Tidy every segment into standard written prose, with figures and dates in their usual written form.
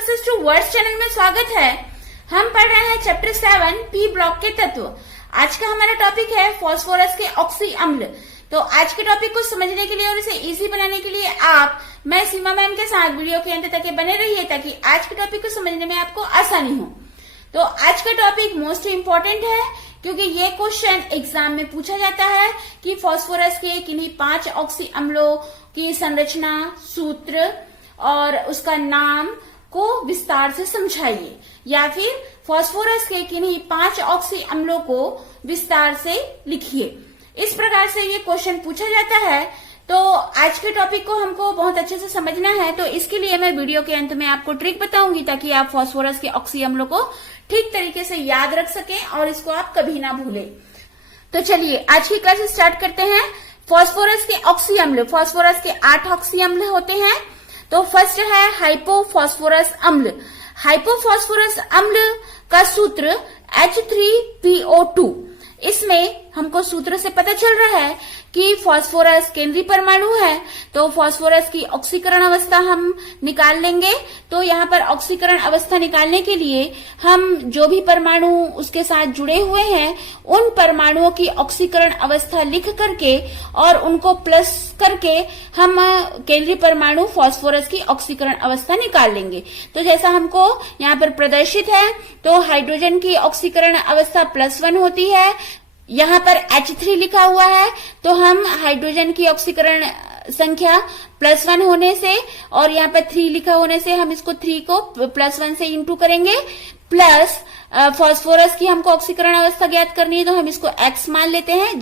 Success two words channel में स्वागत है। हम पढ़ रहे हैं चैप्टर 7 पी ब्लॉक के तत्व। आज का हमारा टॉपिक है फास्फोरस के ऑक्सी अम्ल। तो आज के टॉपिक को समझने के लिए और इसे इजी बनाने के लिए मैं सीमा मैम के साथ वीडियो के अंत तक बने रहिए ताकि आज के टॉपिक को समझने में आपको आसानी हो। तो आज का टॉपिक मोस्ट इम्पोर्टेंट है क्योंकि ये क्वेश्चन एग्जाम में पूछा जाता है कि फास्फोरस के किन्हीं 5 ऑक्सी अम्लों की संरचना, सूत्र और उसका नाम को विस्तार से समझाइए, या फिर फास्फोरस के किन्हीं 5 ऑक्सी अम्लों को विस्तार से लिखिए। इस प्रकार से ये क्वेश्चन पूछा जाता है। तो आज के टॉपिक को हमको बहुत अच्छे से समझना है, तो इसके लिए मैं वीडियो के अंत में आपको ट्रिक बताऊंगी ताकि आप फास्फोरस के ऑक्सी अम्लों को ठीक तरीके से याद रख सकें और इसको आप कभी ना भूलें। तो चलिए आज की क्लास स्टार्ट करते हैं। फास्फोरस के ऑक्सी अम्ल, फास्फोरस के 8 ऑक्सी अम्ल होते हैं। तो फर्स्ट है हाइपोफॉस्फोरस अम्ल। हाइपोफॉस्फोरस अम्ल का सूत्र H3PO2। इसमें हमको सूत्र से पता चल रहा है कि फास्फोरस केंद्रीय परमाणु है, तो फास्फोरस की ऑक्सीकरण अवस्था हम निकाल लेंगे। तो यहाँ पर ऑक्सीकरण अवस्था निकालने के लिए हम जो भी परमाणु उसके साथ जुड़े हुए हैं उन परमाणुओं की ऑक्सीकरण अवस्था लिख करके और उनको प्लस करके हम केंद्रीय परमाणु फास्फोरस की ऑक्सीकरण अवस्था निकाल लेंगे। तो जैसा हमको यहाँ पर प्रदर्शित है, तो हाइड्रोजन की ऑक्सीकरण अवस्था +1 होती है। यहाँ पर H3 लिखा हुआ है, तो हम हाइड्रोजन की ऑक्सीकरण संख्या +1 होने से और यहाँ पर 3 लिखा होने से हम इसको 3 को +1 से इंटू करेंगे, प्लस फास्फोरस की हमको ऑक्सीकरण अवस्था ज्ञात करनी है तो हम इसको X मान लेते हैं।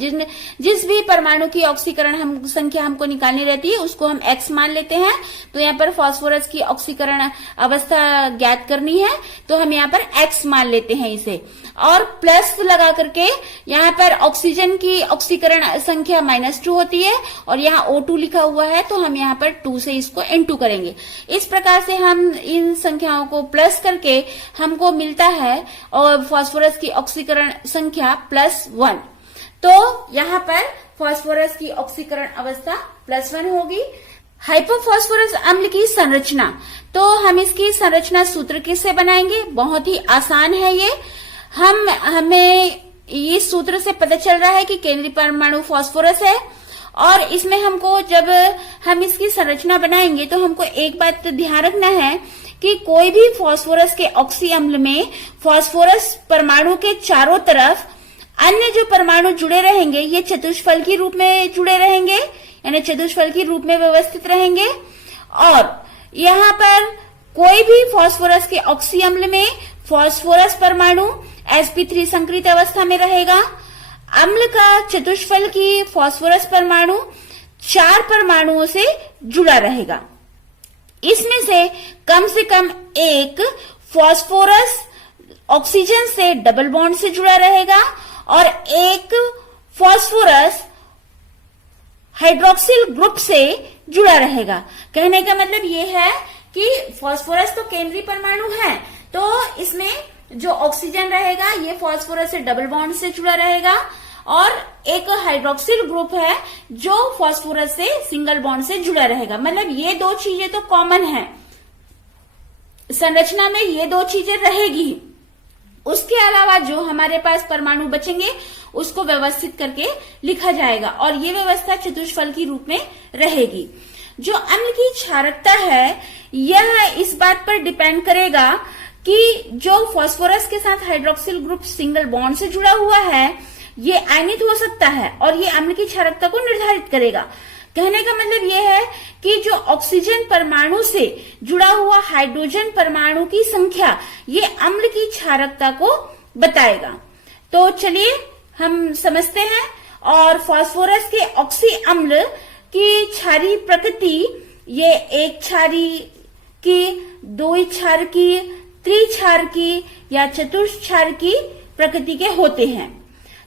जिस भी परमाणु की ऑक्सीकरण संख्या हमको निकालनी रहती है उसको हम X मान लेते हैं। तो यहाँ पर फास्फोरस की ऑक्सीकरण अवस्था ज्ञात करनी है तो हम यहाँ पर X मान लेते हैं इसे, और प्लस लगा करके यहाँ पर ऑक्सीजन की ऑक्सीकरण संख्या -2 होती है और यहाँ O2 लिखा हुआ है तो हम यहाँ पर 2 से इसको N2 करेंगे। इस प्रकार से हम इन संख्याओं को प्लस करके हमको मिलता है और फास्फोरस की ऑक्सीकरण संख्या +1। तो यहाँ पर फास्फोरस की ऑक्सीकरण अवस्था +1 होगी। हाइपोफॉस्फोरस अम्ल की संरचना, तो हम इसकी संरचना सूत्र किससे बनाएंगे? बहुत ही आसान है ये। हमें इस सूत्र से पता चल रहा है कि केंद्रीय परमाणु फास्फोरस है और इसमें हमको जब हम इसकी संरचना बनाएंगे तो हमको एक बात ध्यान रखना है कि कोई भी फास्फोरस के ऑक्सी अम्ल में फास्फोरस परमाणु के चारों तरफ अन्य जो परमाणु जुड़े रहेंगे ये चतुष्फल के रूप में जुड़े रहेंगे, यानी चतुष्फल के रूप में व्यवस्थित रहेंगे। और यहाँ पर कोई भी फास्फोरस के ऑक्सी अम्ल में फास्फोरस परमाणु sp3 संकृत अवस्था में रहेगा। अम्ल का चतुष्फल की फास्फोरस परमाणु 4 परमाणुओं से जुड़ा रहेगा। इसमें से कम एक फास्फोरस ऑक्सीजन से डबल बॉन्ड से जुड़ा रहेगा और एक फास्फोरस हाइड्रोक्सिल ग्रुप से जुड़ा रहेगा। कहने का मतलब ये है कि फास्फोरस तो केंद्रीय परमाणु है, तो इसमें जो ऑक्सीजन रहेगा ये फास्फोरस से डबल बॉन्ड से जुड़ा रहेगा और एक हाइड्रोक्सिल ग्रुप है जो फास्फोरस से सिंगल बॉन्ड से जुड़ा रहेगा। मतलब ये 2 चीजें तो कॉमन है, संरचना में ये 2 चीजें रहेगी। उसके अलावा जो हमारे पास परमाणु बचेंगे उसको व्यवस्थित करके लिखा जाएगा और ये व्यवस्था चतुष्फल की रूप में रहेगी। जो अम्ल की क्षारकता है यह इस बात पर डिपेंड करेगा कि जो फास्फोरस के साथ हाइड्रोक्सिल ग्रुप सिंगल बॉन्ड से जुड़ा हुआ है ये आयनित हो सकता है और ये अम्ल की क्षारकता को निर्धारित करेगा। कहने का मतलब ये है कि जो ऑक्सीजन परमाणु से जुड़ा हुआ हाइड्रोजन परमाणु की संख्या ये अम्ल की क्षारकता को बताएगा। तो चलिए हम समझते हैं। और फास्फोरस के ऑक्सी अम्ल की क्षारीय प्रकृति ये एक क्षारीय की, 2 क्षार की, त्रिक्षार की या चतुर्क्षार की प्रकृति के होते हैं।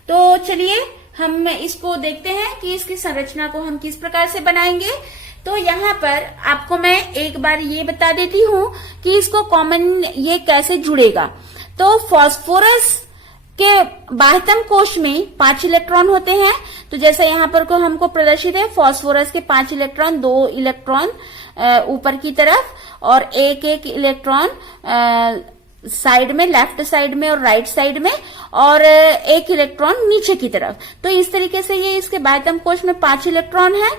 तो चलिए हम इसको देखते हैं कि इसकी संरचना को हम किस प्रकार से बनाएंगे। तो यहाँ पर आपको मैं एक बार ये बता देती हूँ कि इसको कॉमन ये कैसे जुड़ेगा। तो फास्फोरस के बाह्यतम कोश में 5 इलेक्ट्रॉन होते हैं। तो जैसा यहाँ पर को हमको प्रदर्शित है, फास्फोरस के 5 इलेक्ट्रॉन, 2 इलेक्ट्रॉन ऊपर की तरफ और एक एक इलेक्ट्रॉन साइड में, लेफ्ट साइड में और राइट साइड में, और एक इलेक्ट्रॉन नीचे की तरफ। तो इस तरीके से ये इसके बाह्यतम कोश में 5 इलेक्ट्रॉन है।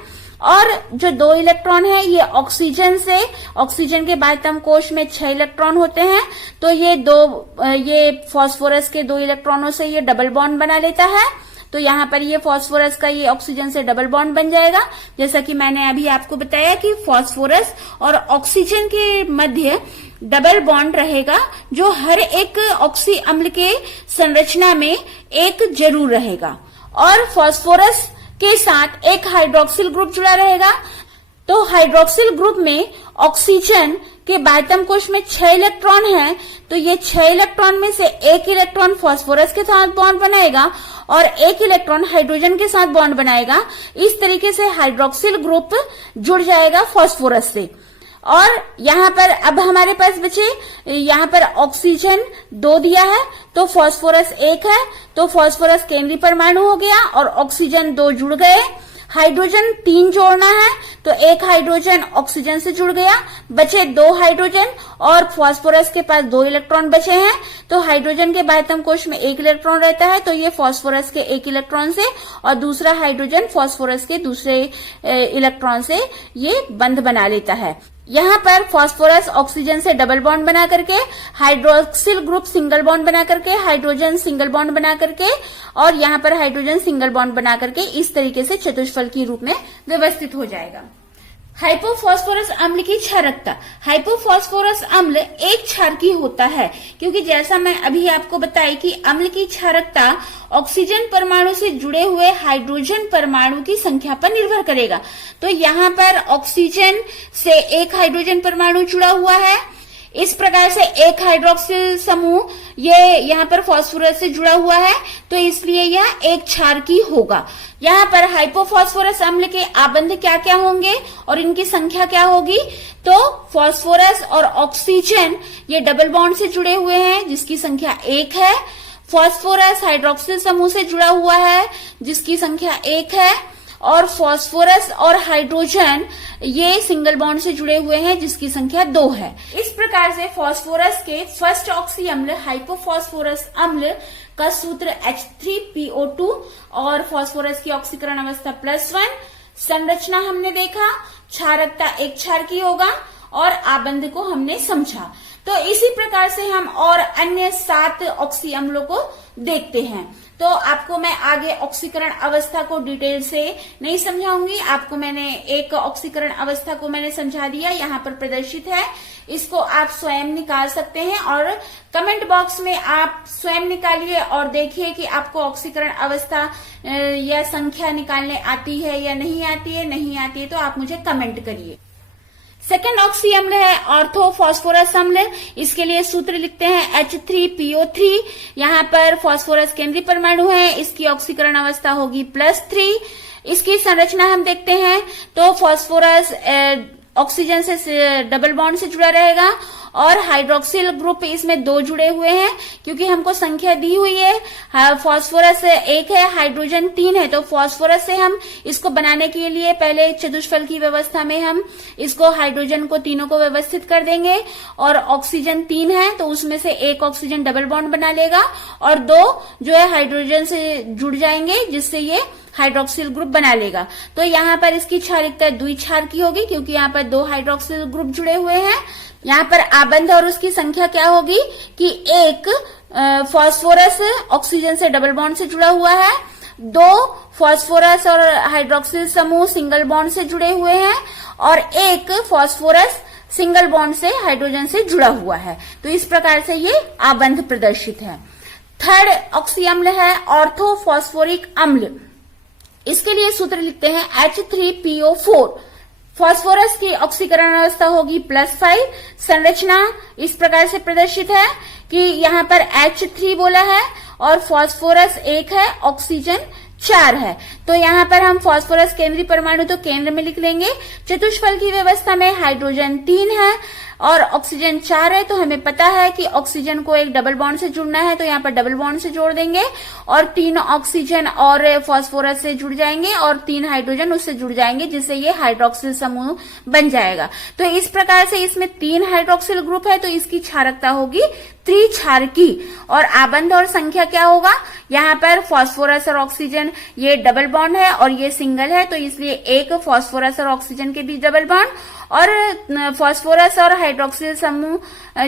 और जो 2 इलेक्ट्रॉन है ये ऑक्सीजन के बाह्यतम कोश में 6 इलेक्ट्रॉन होते हैं। तो ये फास्फोरस के 2 इलेक्ट्रॉनों से ये डबल बॉन्ड बना लेता है। तो यहाँ पर ये फास्फोरस का ये ऑक्सीजन से डबल बॉन्ड बन जाएगा। जैसा कि मैंने अभी आपको बताया कि फास्फोरस और ऑक्सीजन के मध्य डबल बॉन्ड रहेगा, जो हर एक ऑक्सी अम्ल के संरचना में एक जरूर रहेगा। और फास्फोरस के साथ एक हाइड्रोक्सिल ग्रुप जुड़ा रहेगा। तो हाइड्रोक्सिल ग्रुप में ऑक्सीजन के बाह्यतम कोश में 6 इलेक्ट्रॉन है। तो ये 6 इलेक्ट्रॉन में से एक इलेक्ट्रॉन फास्फोरस के साथ बॉन्ड बनाएगा और एक इलेक्ट्रॉन हाइड्रोजन के साथ बॉन्ड बनाएगा। इस तरीके से हाइड्रोक्सिल ग्रुप जुड़ जाएगा फास्फोरस से। और यहाँ पर अब हमारे पास बचे, यहाँ पर ऑक्सीजन 2 दिया है तो फास्फोरस 1 है। तो फास्फोरस केंद्रीय परमाणु हो गया और ऑक्सीजन 2 जुड़ गए। हाइड्रोजन 3 जोड़ना है तो एक हाइड्रोजन ऑक्सीजन से जुड़ गया, बचे 2 हाइड्रोजन और फास्फोरस के पास 2 इलेक्ट्रॉन बचे हैं। तो हाइड्रोजन के बाह्यतम कोश में 1 इलेक्ट्रॉन रहता है, तो ये फास्फोरस के 1 इलेक्ट्रॉन से और दूसरा हाइड्रोजन फास्फोरस के दूसरे इलेक्ट्रॉन से ये बंध बना लेता है। यहाँ पर फास्फोरस ऑक्सीजन से डबल बॉन्ड बना करके, हाइड्रोक्सिल ग्रुप सिंगल बॉन्ड बना करके, हाइड्रोजन सिंगल बॉन्ड बना करके और यहाँ पर हाइड्रोजन सिंगल बॉन्ड बना करके इस तरीके से चतुष्फल के रूप में व्यवस्थित हो जाएगा। हाइपोफॉस्फोरस अम्ल की क्षारकता। हाइपोफॉस्फोरस अम्ल एक क्षारकी होता है, क्योंकि जैसा मैं अभी आपको बताई कि अम्ल की क्षारकता ऑक्सीजन परमाणु से जुड़े हुए हाइड्रोजन परमाणु की संख्या पर निर्भर करेगा। तो यहाँ पर ऑक्सीजन से एक हाइड्रोजन परमाणु जुड़ा हुआ है। इस प्रकार से एक हाइड्रोक्सिल समूह ये यहाँ पर फास्फोरस से जुड़ा हुआ है, तो इसलिए यह एक क्षारकी होगा। यहाँ पर हाइपोफॉस्फोरस अम्ल के आबंध क्या क्या होंगे और इनकी संख्या क्या होगी। तो फास्फोरस और ऑक्सीजन ये डबल बॉन्ड से जुड़े हुए हैं, जिसकी संख्या 1 है। फास्फोरस हाइड्रोक्सिल समूह से जुड़ा हुआ है, जिसकी संख्या 1 है। और फास्फोरस और हाइड्रोजन ये सिंगल बॉन्ड से जुड़े हुए हैं, जिसकी संख्या 2 है। इस प्रकार से फास्फोरस के फर्स्ट ऑक्सी अम्ल हाइपोफॉस्फोरस अम्ल का सूत्र H3PO2 और फास्फोरस की ऑक्सीकरण अवस्था +1। संरचना हमने देखा, क्षारकता एक क्षारकी होगा और आबंध को हमने समझा। तो इसी प्रकार से हम और अन्य 7 ऑक्सी अम्लों को देखते हैं। तो आपको मैं आगे ऑक्सीकरण अवस्था को डिटेल से नहीं समझाऊंगी, आपको मैंने एक ऑक्सीकरण अवस्था को मैंने समझा दिया, यहाँ पर प्रदर्शित है। इसको आप स्वयं निकाल सकते हैं और कमेंट बॉक्स में आप स्वयं निकालिए और देखिए कि आपको ऑक्सीकरण अवस्था या संख्या निकालने आती है या नहीं आती है। नहीं आती है तो आप मुझे कमेंट करिए। सेकेंड ऑक्सी अम्ल है ऑर्थोफॉस्फोरस अम्ल। इसके लिए सूत्र लिखते हैं H3PO3। यहाँ पर फास्फोरस केंद्रीय परमाणु है, इसकी ऑक्सीकरण अवस्था होगी +3। इसकी संरचना हम देखते हैं तो फास्फोरस ऑक्सीजन से डबल बॉन्ड से जुड़ा रहेगा और हाइड्रोक्सिल ग्रुप इसमें 2 जुड़े हुए हैं, क्योंकि हमको संख्या दी हुई है। फास्फोरस 1 है, हाइड्रोजन 3 है। तो फास्फोरस से हम इसको बनाने के लिए पहले चतुष्फल की व्यवस्था में हम इसको हाइड्रोजन को तीनों को व्यवस्थित कर देंगे और ऑक्सीजन 3 है तो उसमें से एक ऑक्सीजन डबल बॉन्ड बना लेगा और 2 जो है हाइड्रोजन से जुड़ जाएंगे, जिससे ये हाइड्रोक्सिल ग्रुप बना लेगा। तो यहाँ पर इसकी क्षारकता द्विक्षार की होगी, क्योंकि यहाँ पर 2 हाइड्रोक्सिल ग्रुप जुड़े हुए हैं। यहाँ पर आबंध और उसकी संख्या क्या होगी कि एक फास्फोरस ऑक्सीजन से डबल बॉन्ड से जुड़ा हुआ है, 2 फास्फोरस और हाइड्रोक्सिल समूह सिंगल बॉन्ड से जुड़े हुए हैं और एक फास्फोरस सिंगल बॉन्ड से हाइड्रोजन से जुड़ा हुआ है। तो इस प्रकार से ये आबंध प्रदर्शित है। थर्ड ऑक्सी अम्ल है ऑर्थोफॉस्फोरिक अम्ल। इसके लिए सूत्र लिखते हैं H3PO4। फास्फोरस की ऑक्सीकरण अवस्था होगी +5। संरचना इस प्रकार से प्रदर्शित है कि यहाँ पर H3 बोला है और फास्फोरस 1 है, ऑक्सीजन 4 है। तो यहाँ पर हम फास्फोरस केंद्रीय परमाणु तो केंद्र में लिख लेंगे। चतुष्फल की व्यवस्था में हाइड्रोजन 3 है और ऑक्सीजन 4 है, तो हमें पता है कि ऑक्सीजन को एक डबल बॉन्ड से जुड़ना है, तो यहाँ पर डबल बॉन्ड से जोड़ देंगे और 3 ऑक्सीजन और फास्फोरस से जुड़ जाएंगे और 3 हाइड्रोजन उससे जुड़ जाएंगे, जिससे ये हाइड्रोक्सिल समूह बन जाएगा। तो इस प्रकार से इसमें 3 हाइड्रोक्सिल ग्रुप है, तो इसकी क्षारकता होगी त्रिक्षारकी। और आबंध और संख्या क्या होगा, यहाँ पर फास्फोरस और ऑक्सीजन ये डबल बॉन्ड है और ये सिंगल है, तो इसलिए एक फास्फोरस और ऑक्सीजन के बीच डबल बॉन्ड, और फास्फोरस और हाइड्रोक्सिल समूह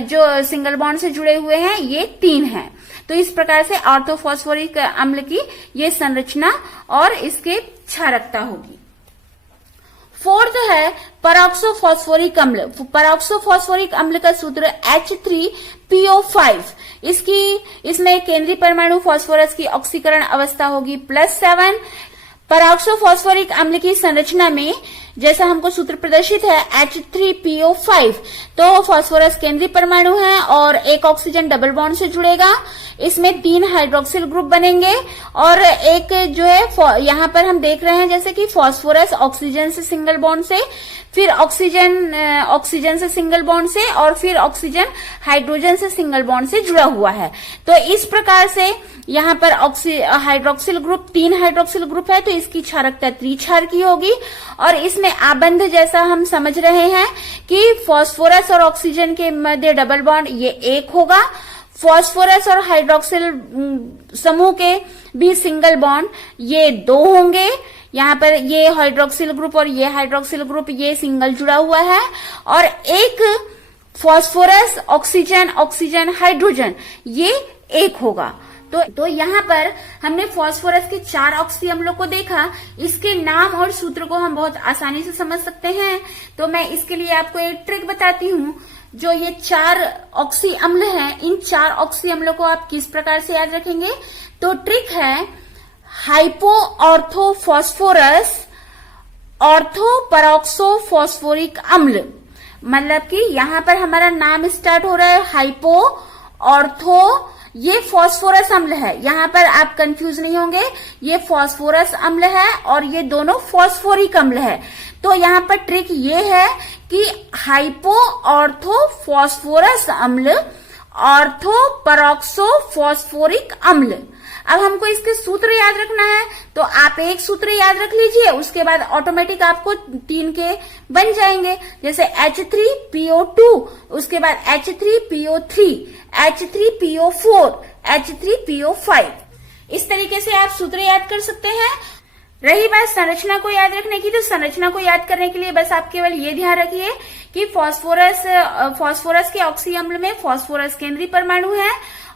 जो सिंगल बॉन्ड से जुड़े हुए हैं ये 3 है। तो इस प्रकार से ऑर्थोफॉस्फोरिक अम्ल की ये संरचना और इसके क्षारकता होगी। फोर्थ है परऑक्सोफॉस्फोरिक अम्ल। परऑक्सोफॉस्फोरिक अम्ल का सूत्र H3PO5। इसमें केंद्रीय परमाणु फास्फोरस की ऑक्सीकरण अवस्था होगी +7। परऑक्सोफॉस्फोरिक अम्ल की संरचना में जैसा हमको सूत्र प्रदर्शित है H3PO5, तो फास्फोरस केंद्रीय परमाणु है और एक ऑक्सीजन डबल बॉन्ड से जुड़ेगा। इसमें 3 हाइड्रोक्सिल ग्रुप बनेंगे और एक जो है यहाँ पर हम देख रहे हैं जैसे कि फास्फोरस ऑक्सीजन से सिंगल बॉन्ड से, फिर ऑक्सीजन से सिंगल बॉन्ड से और फिर ऑक्सीजन हाइड्रोजन से सिंगल बॉन्ड से जुड़ा हुआ है। तो इस प्रकार से यहाँ पर हाइड्रोक्सिल ग्रुप 3 हाइड्रोक्सिल ग्रुप है, तो इसकी क्षारकता त्रिक्षार की होगी। और इसमें आबंध जैसा हम समझ रहे हैं कि फास्फोरस और ऑक्सीजन के मध्य डबल बॉन्ड ये 1 होगा, फास्फोरस और हाइड्रोक्सिल समूह के बीच सिंगल बॉन्ड ये 2 होंगे। यहाँ पर ये हाइड्रोक्सिल ग्रुप और ये हाइड्रोक्सिल ग्रुप ये सिंगल जुड़ा हुआ है, और एक फास्फोरस ऑक्सीजन हाइड्रोजन ये 1 होगा। तो यहाँ पर हमने फास्फोरस के 4 ऑक्सी अम्लों को देखा। इसके नाम और सूत्र को हम बहुत आसानी से समझ सकते हैं, तो मैं इसके लिए आपको एक ट्रिक बताती हूँ। जो ये 4 ऑक्सी अम्ल हैं, इन 4 ऑक्सी अम्लों को आप किस प्रकार से याद रखेंगे, तो ट्रिक है हाइपो ऑर्थो फॉस्फोरस ऑर्थो परऑक्सोफॉस्फोरिक अम्ल। मतलब कि यहाँ पर हमारा नाम स्टार्ट हो रहा है हाइपो ऑर्थो, ये फास्फोरस अम्ल है, यहाँ पर आप कंफ्यूज नहीं होंगे, ये फास्फोरस अम्ल है और ये दोनों फास्फोरिक अम्ल है। तो यहाँ पर ट्रिक ये है कि हाइपो ऑर्थो फास्फोरस अम्ल ऑर्थो परऑक्सोफॉस्फोरिक अम्ल। अब हमको इसके सूत्र याद रखना है, तो आप एक सूत्र याद रख लीजिए, उसके बाद ऑटोमेटिक आपको 3 के बन जाएंगे। जैसे H3PO2, उसके बाद H3PO3, H3PO4, H3PO5। इस तरीके से आप सूत्र याद कर सकते हैं। रही बात संरचना को याद रखने की, तो संरचना को याद करने के लिए बस आप केवल ये ध्यान रखिए कि फास्फोरस के ऑक्सी अम्ल में फास्फोरस केंद्रीय परमाणु है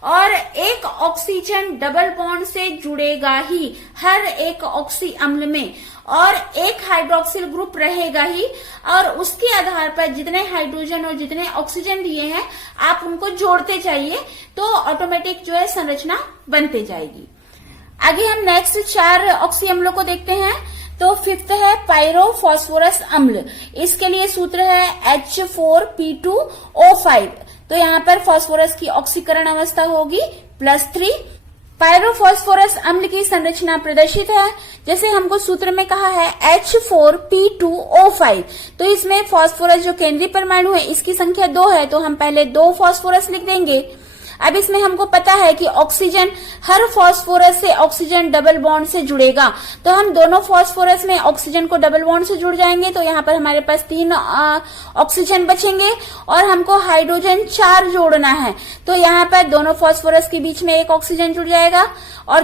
और एक ऑक्सीजन डबल बॉन्ड से जुड़ेगा ही हर एक ऑक्सी अम्ल में, और एक हाइड्रोक्सिल ग्रुप रहेगा ही, और उसके आधार पर जितने हाइड्रोजन और जितने ऑक्सीजन दिए हैं आप उनको जोड़ते जाइए, तो ऑटोमेटिक जो है संरचना बनते जाएगी। आगे हम नेक्स्ट 4 ऑक्सी अम्लों को देखते हैं। तो 5th है पायरोफॉस्फोरस अम्ल। इसके लिए सूत्र है H4P2O5। तो यहाँ पर फास्फोरस की ऑक्सीकरण अवस्था होगी +3। पायरोफॉस्फोरस अम्ल की संरचना प्रदर्शित है, जैसे हमको सूत्र में कहा है H4P2O5। तो इसमें फास्फोरस जो केंद्रीय परमाणु है इसकी संख्या 2 है, तो हम पहले 2 फास्फोरस लिख देंगे। अब इसमें हमको पता है कि ऑक्सीजन हर फास्फोरस से ऑक्सीजन डबल बॉन्ड से जुड़ेगा, तो हम दोनों फास्फोरस में ऑक्सीजन को डबल बॉन्ड से जुड़ जाएंगे, तो यहाँ पर हमारे पास 3 ऑक्सीजन बचेंगे और हमको हाइड्रोजन 4 जोड़ना है, तो यहाँ पर दोनों फास्फोरस के बीच में एक ऑक्सीजन जुड़ जाएगा और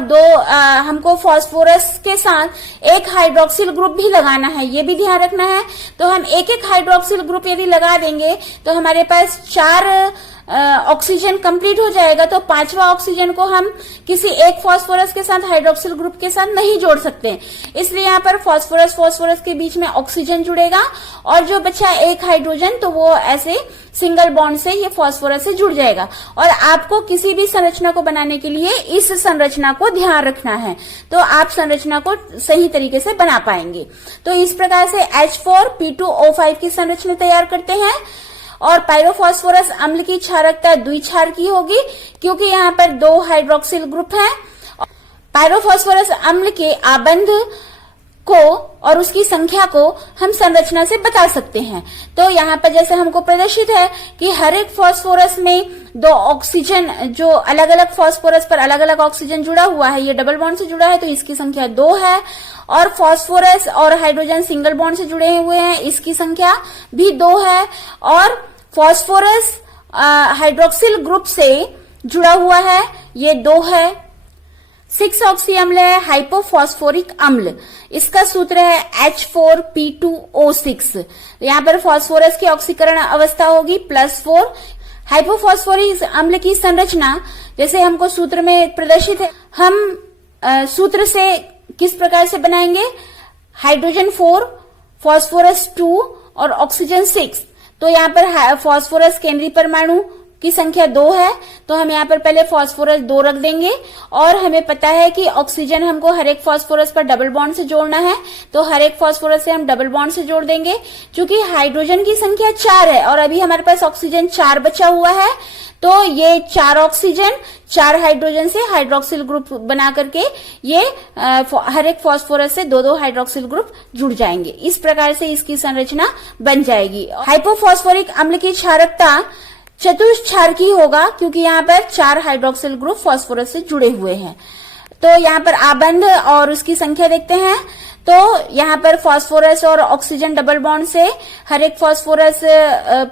हमको फास्फोरस के साथ एक हाइड्रोक्सिल ग्रुप भी लगाना है, ये भी ध्यान रखना है। तो हम एक हाइड्रोक्सिल ग्रुप यदि लगा देंगे तो हमारे पास 4 ऑक्सीजन कंप्लीट हो जाएगा, तो 5वां ऑक्सीजन को हम किसी एक फास्फोरस के साथ हाइड्रोक्सिल ग्रुप के साथ नहीं जोड़ सकते, इसलिए यहाँ पर फास्फोरस के बीच में ऑक्सीजन जुड़ेगा और जो बचा एक हाइड्रोजन, तो वो ऐसे सिंगल बॉन्ड से ये फास्फोरस से जुड़ जाएगा। और आपको किसी भी संरचना को बनाने के लिए इस संरचना को ध्यान रखना है, तो आप संरचना को सही तरीके से बना पाएंगे। तो इस प्रकार से H4P2O5 की संरचना तैयार करते हैं। और पायरोफॉस्फोरस अम्ल की क्षारकता द्विक्षार की होगी, क्योंकि यहाँ पर 2 हाइड्रोक्सिल ग्रुप हैं। पायरोफॉस्फोरस अम्ल के आबंध को और उसकी संख्या को हम संरचना से बता सकते हैं। तो यहाँ पर जैसे हमको प्रदर्शित है कि हर एक फास्फोरस में दो ऑक्सीजन, जो अलग अलग फास्फोरस पर अलग अलग ऑक्सीजन जुड़ा हुआ है, ये डबल बॉन्ड से जुड़ा है तो इसकी संख्या 2 है। और फास्फोरस और हाइड्रोजन सिंगल बॉन्ड से जुड़े हुए हैं, इसकी संख्या भी 2 है। और फास्फोरस हाइड्रोक्सिल ग्रुप से जुड़ा हुआ है, ये 2 है। 6 ऑक्सी अम्ल है हाइपोफॉस्फोरिक अम्ल, इसका सूत्र है H4P2O6। यहाँ पर फास्फोरस की ऑक्सीकरण अवस्था होगी +4। हाइपोफॉस्फोरिक अम्ल की संरचना जैसे हमको सूत्र में प्रदर्शित है, हम सूत्र से किस प्रकार से बनाएंगे, हाइड्रोजन 4, फास्फोरस 2 और ऑक्सीजन 6। तो यहाँ पर फास्फोरस केंद्रीय परमाणु की संख्या 2 है, तो हम यहाँ पर पहले फास्फोरस 2 रख देंगे। और हमें पता है कि ऑक्सीजन हमको हर एक फास्फोरस पर डबल बॉन्ड से जोड़ना है, तो हर एक फास्फोरस से हम डबल बॉन्ड से जोड़ देंगे। क्योंकि हाइड्रोजन की संख्या 4 है और अभी हमारे पास ऑक्सीजन 4 बचा हुआ है, तो ये 4 ऑक्सीजन 4 हाइड्रोजन से हाइड्रोक्सिल ग्रुप बना करके ये हर एक फास्फोरस से 2-2 हाइड्रोक्सिल ग्रुप जुड़ जाएंगे। इस प्रकार से इसकी संरचना बन जाएगी। हाइपोफॉस्फोरिक अम्ल की क्षारकता चतुष्क्षारकी होगा, क्योंकि यहाँ पर 4 हाइड्रोक्सिल ग्रुप फास्फोरस से जुड़े हुए हैं। तो यहाँ पर आबंध और उसकी संख्या देखते हैं। तो यहाँ पर फास्फोरस और ऑक्सीजन डबल बॉन्ड से हर एक फास्फोरस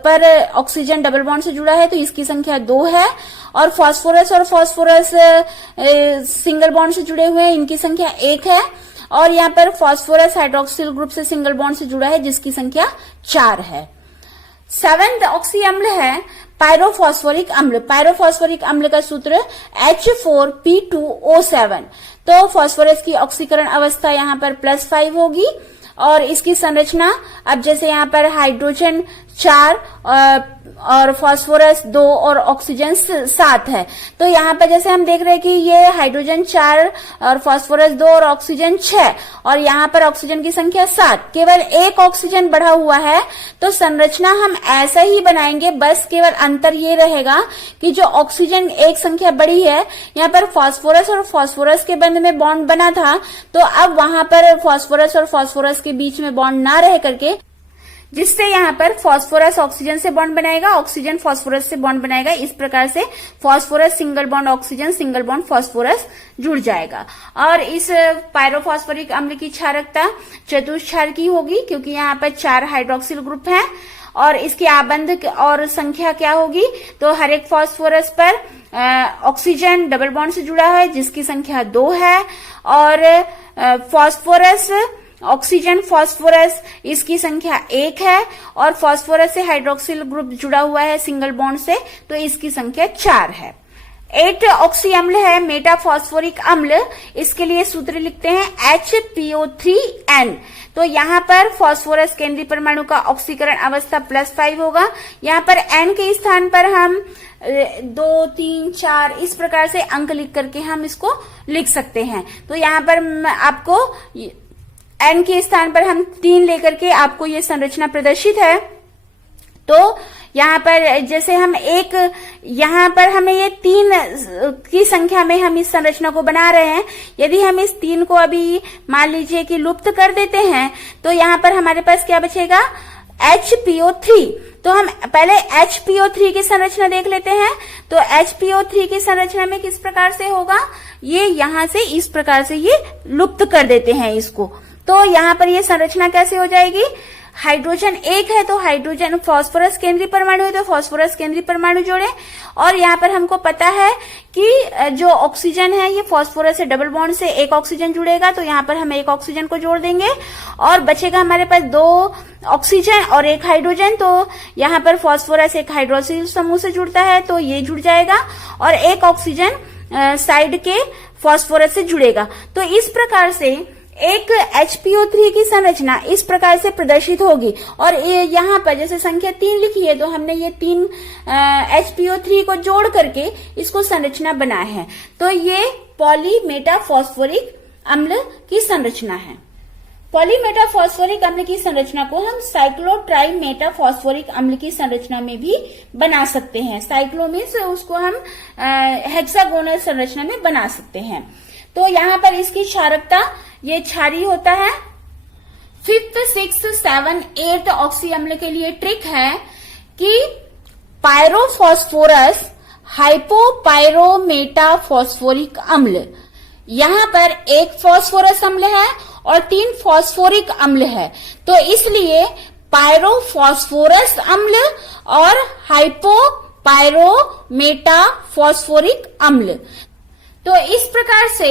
पर ऑक्सीजन डबल बॉन्ड से जुड़ा है, तो इसकी संख्या 2 है। और फास्फोरस और फास्फोरस सिंगल बॉन्ड से जुड़े हुए हैं, इनकी संख्या 1 है। और यहाँ पर फास्फोरस हाइड्रोक्सिल ग्रुप से सिंगल बॉन्ड से जुड़ा है, जिसकी संख्या 4 है। 7th ऑक्सी अम्ल है पायरोफॉस्फोरिक अम्ल। पायरोफॉस्फोरिक अम्ल का सूत्र H4P2O7। तो फास्फोरस की ऑक्सीकरण अवस्था यहाँ पर +5 होगी। और इसकी संरचना, अब जैसे यहाँ पर हाइड्रोजन 4 और फास्फोरस 2 और ऑक्सीजन 7 है, तो यहाँ पर जैसे हम देख रहे हैं कि ये हाइड्रोजन 4 और फास्फोरस 2 और ऑक्सीजन 6 और यहाँ पर ऑक्सीजन की संख्या 7, केवल 1 ऑक्सीजन बढ़ा हुआ है। तो संरचना हम ऐसा ही बनाएंगे, बस केवल अंतर ये रहेगा कि जो ऑक्सीजन एक संख्या बड़ी है, यहाँ पर फास्फोरस और फास्फोरस के बंध में बॉन्ड बना था, तो अब वहां पर फास्फोरस और फास्फोरस के बीच में बॉन्ड ना रह करके, जिससे यहाँ पर फास्फोरस ऑक्सीजन से बॉन्ड बनाएगा, ऑक्सीजन फास्फोरस से बॉन्ड बनाएगा। इस प्रकार से phosphorus single bond oxygen single bond phosphorus जुड़ जाएगा। और इस पायरोफॉस्फोरिक अम्ल की क्षारकता चतुष्क्षारकी होगी, क्योंकि यहाँ पर 4 हाइड्रोक्सिल ग्रुप हैं। और इसकी आबंध और संख्या क्या होगी, तो हर एक फास्फोरस पर ऑक्सीजन डबल बॉन्ड से जुड़ा है, जिसकी संख्या 2 है। और फास्फोरस ऑक्सीजन फास्फोरस, इसकी संख्या 1 है। और फास्फोरस से हाइड्रोक्सिल ग्रुप जुड़ा हुआ है सिंगल बॉन्ड से, तो इसकी संख्या 4 है। 8 ऑक्सी अम्ल है मेटाफॉस्फोरिक अम्ल। इसके लिए सूत्र लिखते हैं HPO3N। तो यहाँ पर फास्फोरस केंद्रीय परमाणु का ऑक्सीकरण अवस्था +5 होगा। यहाँ पर N के स्थान पर हम 2, 3, 4 इस प्रकार से अंक लिख करके हम इसको लिख सकते हैं। तो यहाँ पर आपको N के स्थान पर हम 3 लेकर के आपको ये संरचना प्रदर्शित है। तो यहाँ पर जैसे हम यहाँ पर हमें ये 3 की संख्या में हम इस संरचना को बना रहे हैं। यदि हम इस 3 को अभी मान लीजिए कि लुप्त कर देते हैं, तो यहाँ पर हमारे पास क्या बचेगा, HPO3। तो हम पहले HPO3 की संरचना देख लेते हैं। तो HPO3 की संरचना में किस प्रकार से होगा, ये यहाँ से इस प्रकार से ये लुप्त कर देते हैं इसको। तो यहाँ पर ये संरचना कैसे हो जाएगी, हाइड्रोजन 1 है तो हाइड्रोजन, फास्फोरस केंद्रीय परमाणु है तो फास्फोरस केंद्रीय परमाणु जोड़े। और यहाँ पर हमको पता है कि जो ऑक्सीजन है ये फास्फोरस से डबल बॉन्ड से 1 ऑक्सीजन जुड़ेगा, तो यहाँ पर हम 1 ऑक्सीजन को जोड़ देंगे। और बचेगा हमारे पास 2 ऑक्सीजन और 1 हाइड्रोजन। तो यहाँ पर फास्फोरस एक हाइड्रोक्सिल समूह से जुड़ता है, तो ये जुड़ जाएगा। और 1 ऑक्सीजन साइड के फास्फोरस से जुड़ेगा। तो इस प्रकार से एक HPO3 की संरचना इस प्रकार से प्रदर्शित होगी। और यहाँ पर जैसे संख्या 3 लिखी है, तो हमने ये 3 HPO3 को जोड़ करके इसको संरचना बनाया है। तो ये पॉलीमेटाफॉस्फोरिक अम्ल की संरचना है। पॉलीमेटाफॉस्फोरिक अम्ल की संरचना को हम साइक्लोट्राइमेटाफॉस्फोरिक अम्ल की संरचना में भी बना सकते हैं। साइक्लो में से उसको हम हेक्सागोनल संरचना में बना सकते हैं। तो यहाँ पर इसकी क्षारकता ये क्षारीय होता है। 5th, 6th, 7th, 8th oxy अम्ल के लिए ट्रिक है कि पायरोफॉस्फोरस हाइपोपायरोमेटा फॉस्फोरिक अम्ल, यहां पर एक फॉस्फोरस अम्ल है और 3 फॉस्फोरिक अम्ल है, तो इसलिए पायरोफॉस्फोरस अम्ल और हाइपोपायरोमेटा फॉस्फोरिक अम्ल। तो इस प्रकार से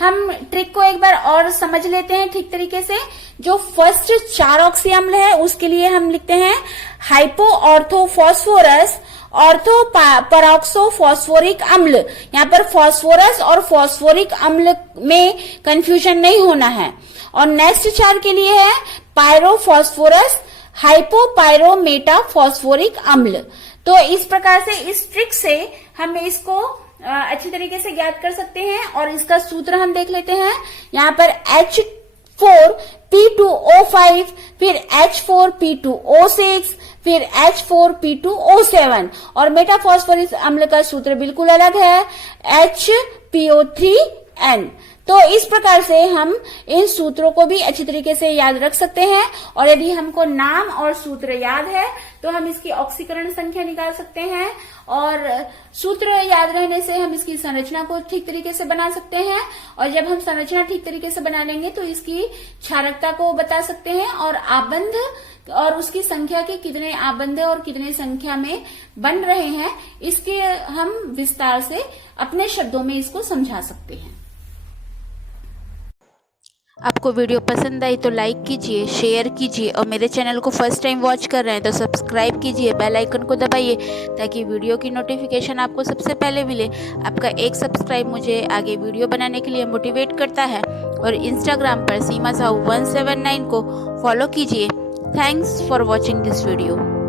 हम ट्रिक को एक बार और समझ लेते हैं ठीक तरीके से। जो फर्स्ट 4 ऑक्सी अम्ल है उसके लिए हम लिखते हैं hypo orthophosphorus ortho peroxo phosphoric अम्ल। यहाँ पर फॉस्फोरस और फॉस्फोरिक अम्ल में कंफ्यूजन नहीं होना है। और नेक्स्ट 4 के लिए है पायरोफॉस्फोरस हाइपोपायरोमेटा फॉस्फोरिक अम्ल। तो इस प्रकार से इस ट्रिक से हम इसको अच्छी तरीके से ज्ञात कर सकते हैं। और इसका सूत्र हम देख लेते हैं। यहाँ पर H4P2O5, फिर H4P2O6, फिर H4P2O7 और मेटाफॉस्फोरिक अम्ल का सूत्र बिल्कुल अलग है, HPO3N। तो इस प्रकार से हम इन सूत्रों को भी अच्छी तरीके से याद रख सकते हैं। और यदि हमको नाम और सूत्र याद है तो हम इसकी ऑक्सीकरण संख्या निकाल सकते हैं और सूत्र याद रहने से हम इसकी संरचना को ठीक तरीके से बना सकते हैं। और जब हम संरचना ठीक तरीके से बना लेंगे तो इसकी क्षारकता को बता सकते हैं और आबंध और उसकी संख्या के कितने आबंध और कितने संख्या में बन रहे हैं इसके हम विस्तार से अपने शब्दों में इसको समझा सकते हैं। आपको वीडियो पसंद आई तो लाइक कीजिए, शेयर कीजिए और मेरे चैनल को फर्स्ट टाइम वॉच कर रहे हैं तो सब्सक्राइब कीजिए, बेल आइकन को दबाइए ताकि वीडियो की नोटिफिकेशन आपको सबसे पहले मिले। आपका एक सब्सक्राइब मुझे आगे वीडियो बनाने के लिए मोटिवेट करता है। और इंस्टाग्राम पर सीमा साहू 179 को फॉलो कीजिए। Thanks for watching this video.